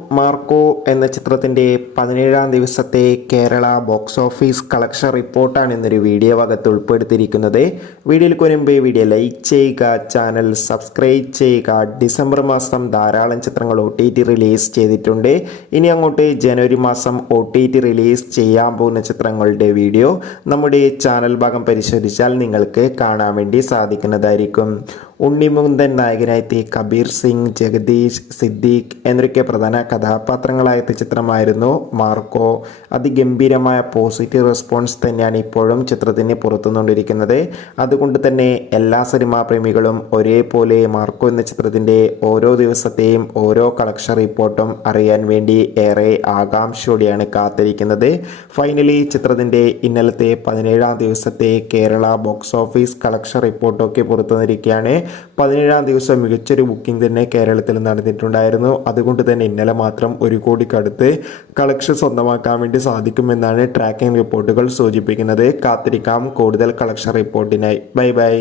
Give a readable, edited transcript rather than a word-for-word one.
Marco എന്ന ചിത്രത്തിൻ്റെ 17-ാം ദിവസത്തെ കേരള ബോക്സ് ഓഫീസ് കളക്ഷൻ റിപ്പോർട്ടാണ് ഇന്നൊരു വീഡിയോ ഭാഗത്ത് ഉൾപ്പെടുത്തിയിരിക്കുന്നത്. വീഡിയോയിൽ മുൻപ് വീഡിയോ ലൈക്ക് ചെയ്യുക, ചാനൽ സബ്സ്ക്രൈബ് ചെയ്യുക. ഡിസംബർ മാസം ധാരാളം ചിത്രങ്ങൾ OTT റിലീസ് ചെയ്തിട്ടുണ്ട്. ഇനി അങ്ങോട്ട് ജനുവരി മാസം OTT റിലീസ് ചെയ്യാൻ പോകുന്ന ചിത്രങ്ങളുടെ വീഡിയോ നമ്മുടെ ചാനൽ ഭാഗം പരിശോധിച്ചാൽ നിങ്ങൾക്ക് കാണാൻ വേണ്ടി സാധിക്കുന്നതായിരിക്കും. ഉണ്ണിമുകുന്ദൻ നായകനായെത്തിയ കബീർ സിംഗ്, ജഗദീഷ്, സിദ്ദീഖ് എന്നൊക്കെ പ്രധാന കഥാപാത്രങ്ങളായെത്തിയ ചിത്രമായിരുന്നു മാർക്കോ. അതിഗംഭീരമായ പോസിറ്റീവ് റെസ്പോൺസ് തന്നെയാണ് ഇപ്പോഴും ചിത്രത്തിന് പുറത്തുകൊണ്ടിരിക്കുന്നത്. അതുകൊണ്ട് തന്നെ എല്ലാ സിനിമാ പ്രേമികളും ഒരേപോലെ മാർക്കോ എന്ന ചിത്രത്തിൻ്റെ ഓരോ ദിവസത്തെയും ഓരോ കളക്ഷൻ റിപ്പോർട്ടും അറിയാൻ വേണ്ടി ഏറെ ആകാംക്ഷയോടെയാണ് കാത്തിരിക്കുന്നത്. ഫൈനലി ചിത്രത്തിൻ്റെ ഇന്നലത്തെ 17-ാം ദിവസത്തെ കേരള ബോക്സ് ഓഫീസ് കളക്ഷൻ റിപ്പോർട്ടൊക്കെ പുറത്തുവന്നിരിക്കുകയാണ്. 17-ാം ദിവസം മികച്ചൊരു ബുക്കിംഗ് തന്നെ കേരളത്തിൽ നടന്നിട്ടുണ്ടായിരുന്നു. അതുകൊണ്ട് തന്നെ ഇന്നലെ മാത്രം 1 കോടിക്കടുത്ത് കളക്ഷൻ സ്വന്തമാക്കാൻ വേണ്ടി സാധിക്കുമെന്നാണ് ട്രാക്കിംഗ് റിപ്പോർട്ടുകൾ സൂചിപ്പിക്കുന്നത്. കാത്തിരിക്കാം കൂടുതൽ കളക്ഷൻ റിപ്പോർട്ടിനായി. Bye bye.